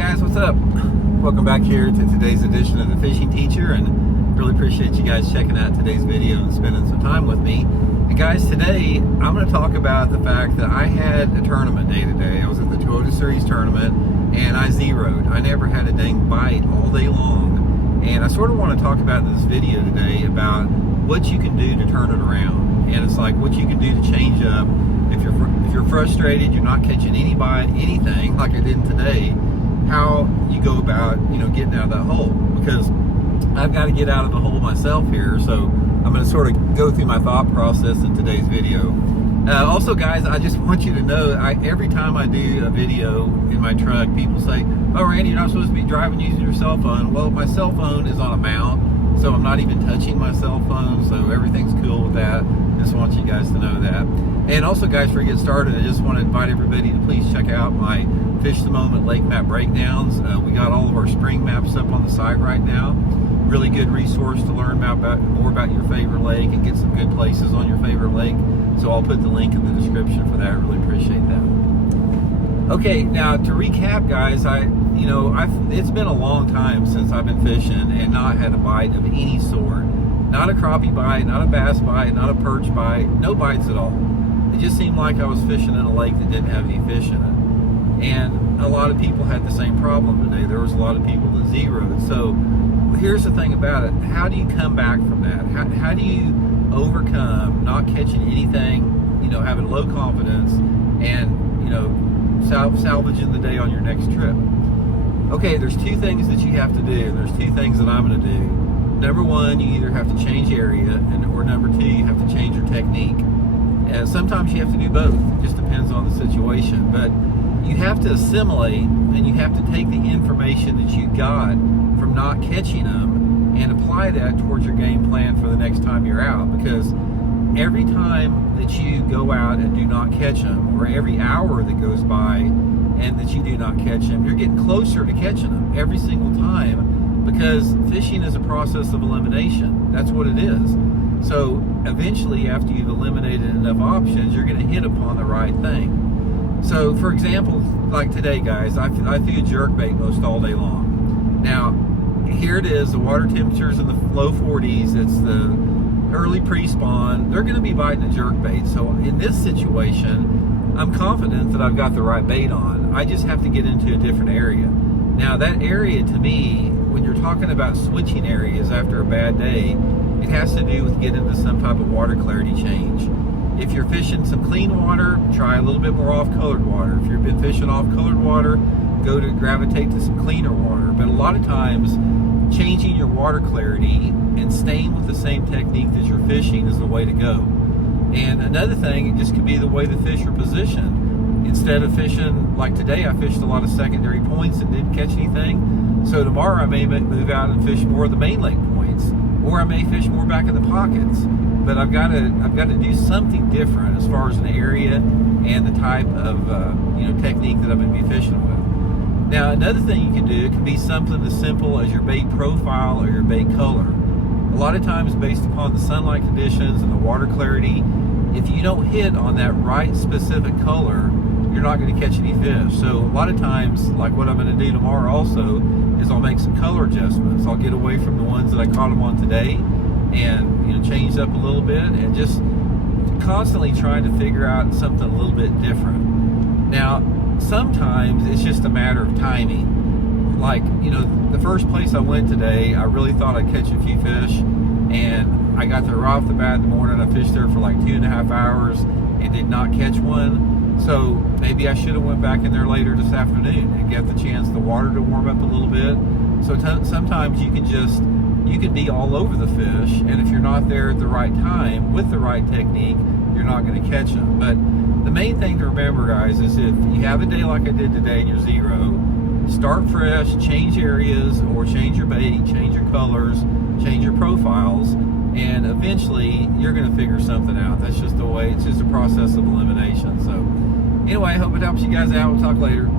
guys, what's up? Welcome back here to today's edition of The Fishing Teacher, and really appreciate you guys checking out today's video and spending some time with me. And guys, today I'm going to talk about the fact that I had a tournament day today. I was at the Toyota Series tournament and I zeroed. I never had a dang bite all day long, and I sort of want to talk about in this video today about what you can do to turn it around. And it's like what you can do to change up. If you're frustrated, you're not catching anything like I did today, how you go about, getting out of that hole. Because I've got to get out of the hole myself here, so I'm going to sort of go through my thought process in today's video. Also, guys, I just want you to know, every time I do a video in my truck, people say, "Oh, Randy, you're not supposed to be driving using your cell phone." Well, my cell phone is on a mount, so I'm not even touching my cell phone, so everything's cool with that. Just want you guys to know that. And also, guys, before we get started, I just want to invite everybody to please check out my Fish the Moment Lake Map Breakdowns. We got all of our spring maps up on the site right now. Really good resource to learn more about your favorite lake and get some good places on your favorite lake. So I'll put the link in the description for that. I really appreciate that. Okay, now to recap, guys, it's been a long time since I've been fishing and not had a bite of any sort. Not a crappie bite, not a bass bite, not a perch bite, no bites at all. It just seemed like I was fishing in a lake that didn't have any fish in it. And a lot of people had the same problem today. There was a lot of people that zeroed. So here's the thing about it. How do you come back from that? How do you overcome not catching anything, having low confidence, and, salvaging the day on your next trip? Okay, there's two things that you have to do, and there's two things that I'm going to do. Number one, you either have to change area, or number two, you have to change your technique. And sometimes you have to do both. It just depends on the situation. But you have to assimilate, and you have to take the information that you got from not catching them and apply that towards your game plan for the next time you're out. Because every time that you go out and do not catch them, or every hour that goes by and that you do not catch them, you're getting closer to catching them every single time. Because fishing is a process of elimination. That's what it is. So eventually, after you've eliminated enough options, you're going to hit upon the right thing. So for example, like today, guys, I threw a jerkbait most all day long. Now, here it is, the water temperature's in the low 40s. It's the early pre-spawn. They're going to be biting a jerkbait. So in this situation, I'm confident that I've got the right bait on. I just have to get into a different area. Now, that area, to me, when you're talking about switching areas after a bad day, it has to do with getting into some type of water clarity change. If you're fishing some clean water, try a little bit more off-colored water. If you've been fishing off-colored water, go to gravitate to some cleaner water. But a lot of times, changing your water clarity and staying with the same technique that you're fishing is the way to go. And another thing, it just could be the way the fish are positioned. Instead of fishing, like today, I fished a lot of secondary points and didn't catch anything. So tomorrow I may move out and fish more of the main lake points, or I may fish more back in the pockets. But I've got to do something different as far as an area and the type of technique that I'm going to be fishing with. Now, another thing you can do, it can be something as simple as your bait profile or your bait color. A lot of times, based upon the sunlight conditions and the water clarity, if you don't hit on that right specific color, you're not going to catch any fish. So a lot of times, like what I'm going to do tomorrow also, is I'll make some color adjustments. I'll get away from the ones that I caught them on today and change up a little bit, and just constantly trying to figure out something a little bit different. Now, sometimes it's just a matter of timing. Like, the first place I went today, I really thought I'd catch a few fish, and I got there right off the bat in the morning. I fished there for like 2.5 hours and did not catch one. So maybe I should have went back in there later this afternoon and get the chance the water to warm up a little bit. So sometimes you can be all over the fish, and if you're not there at the right time with the right technique, you're not going to catch them. But the main thing to remember, guys, is if you have a day like I did today and you're zero, start fresh, change areas, or change your bait, change your colors, change your profiles, and eventually you're going to figure something out. That's just the way. It's just a process of elimination. So anyway, I hope it helps you guys out. We'll talk later.